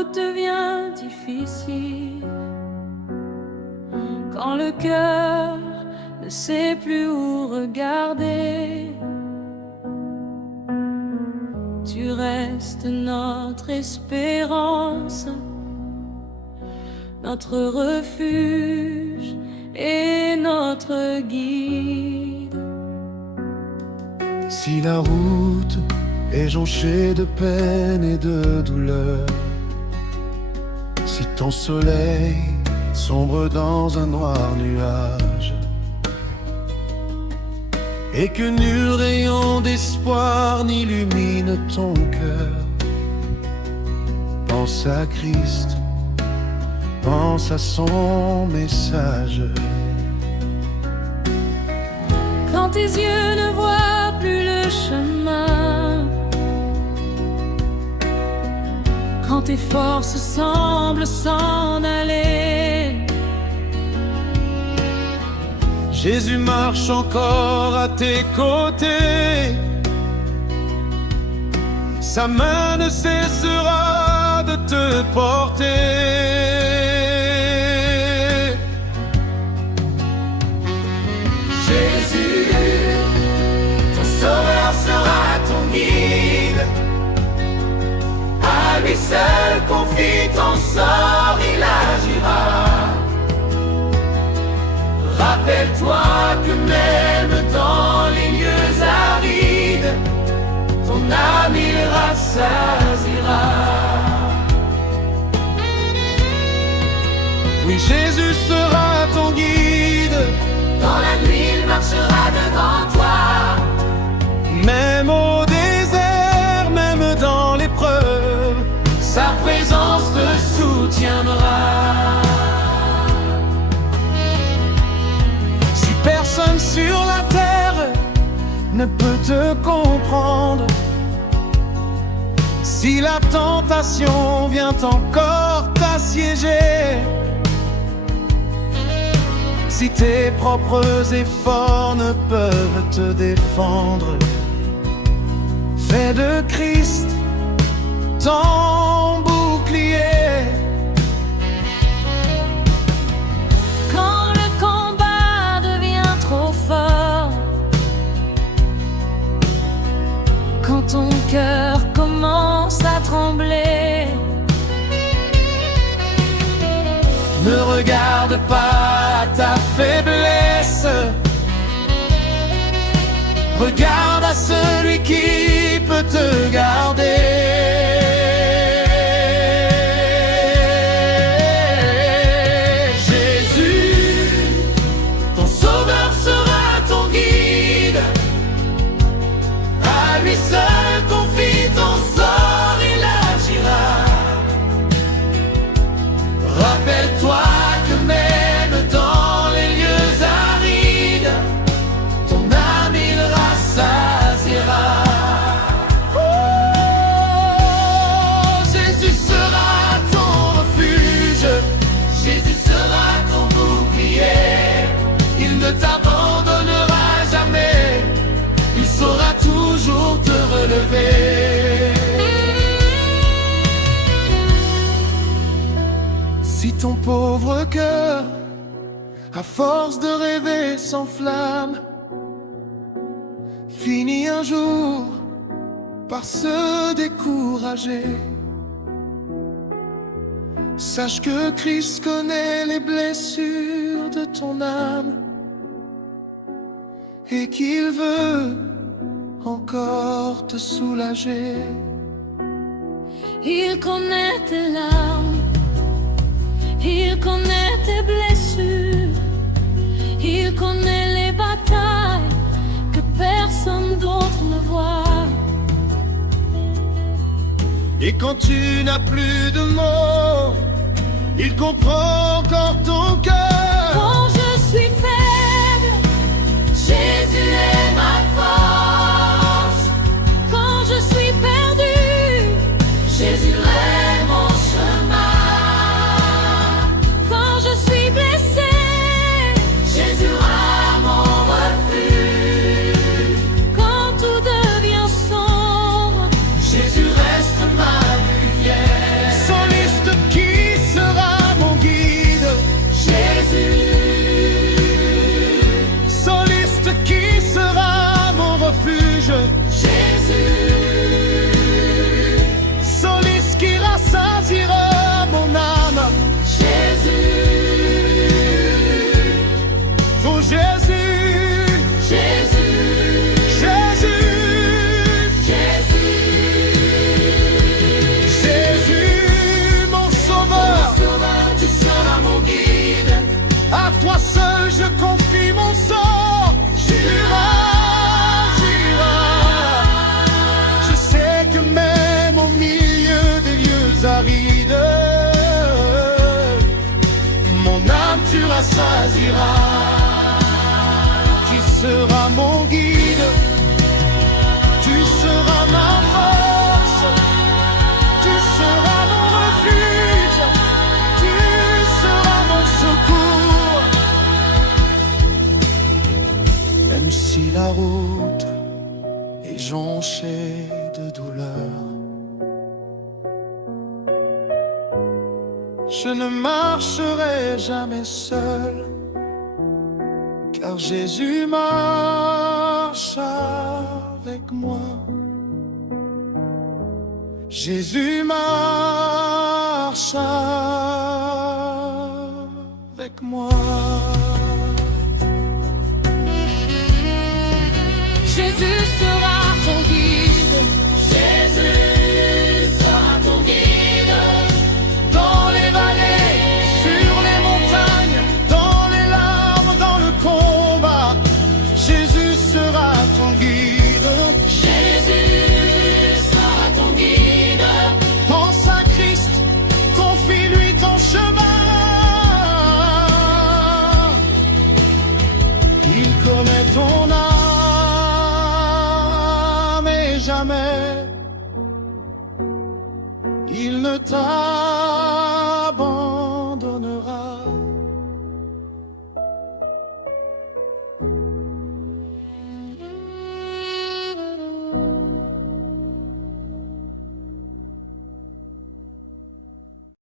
route devient difficile, quand le cœur ne sait plus où regarder, tu restes notre espérance, notre refuge et notre guide. Si la route est jonchée de peine et de douleur, si ton soleil sombre dans un noir nuage, et que nul rayon d'espoir n'illumine ton cœur, pense à Christ, pense à son message. Quand tes yeux ne voient plus le chemin, quand tes forces semblent s'en aller, Jésus marche encore à tes côtés. Sa main ne cessera de te porter. Jésus, ton sauveur sera ton guide. À lui seul confie ton sort, il agira. Rappelle-toi que même dans les lieux arides, ton âme il rassasiera. Oui, Jésus sera ton guide. Dans la nuit il marchera devant toi. Même au désert, même dans l'épreuve, Sa présence te soutiendra. si personne sur la terre ne peut te comprendre, si la tentation vient encore t'assiéger, si tes propres efforts ne peuvent te défendre, fais de Christ ton bouclier. quand le combat devient trop fort, quand ton cœur commence à trembler, Ne regarde pas ta faiblesse, regarde à celui qui peut te garder. Jésus, ton sauveur sera ton guide. À lui seul confie ton sort, il agira. Rappelle-toi que même dans les lieux arides, ton âme il rassasiera. Oh, Jésus sera ton refuge, Jésus sera ton bouclier. Il ne t'abandonnera jamais, il saura toujours te relever. Si ton pauvre cœur, à force de rêver, s'enflamme, finit un jour par se décourager, sache que Christ connaît les blessures de ton âme et qu'il veut encore te soulager. il connaît tes larmes, il connaît tes blessures, il connaît les batailles que personne d'autre ne voit. Et quand tu n'as plus de mots, il comprend encore ton cœur. Quand je suis faible, Jésus est ma force. quand je suis perdu, Jésus est mon chemin. quand je suis blessé, Jésus sera mon refuge. quand tout devient sombre, Jésus reste ma lumière. Sans lui aride, mon âme tu rassasiras. Tu seras mon guide, tu seras ma force, tu seras mon refuge, tu seras mon secours. Même si la route est jonchée de douleur, je ne marcherai jamais seul, car Jésus marche avec moi. Jésus marche avec moi. Jésus sera ton guide. Jésus sera ton guide. Dans les vallées, sur les montagnes, dans les larmes, dans le combat, Jésus sera ton guide. Jésus sera ton guide. Pense à Christ, confie-lui ton chemin. Il connaît ton âme et jamais il ne t'a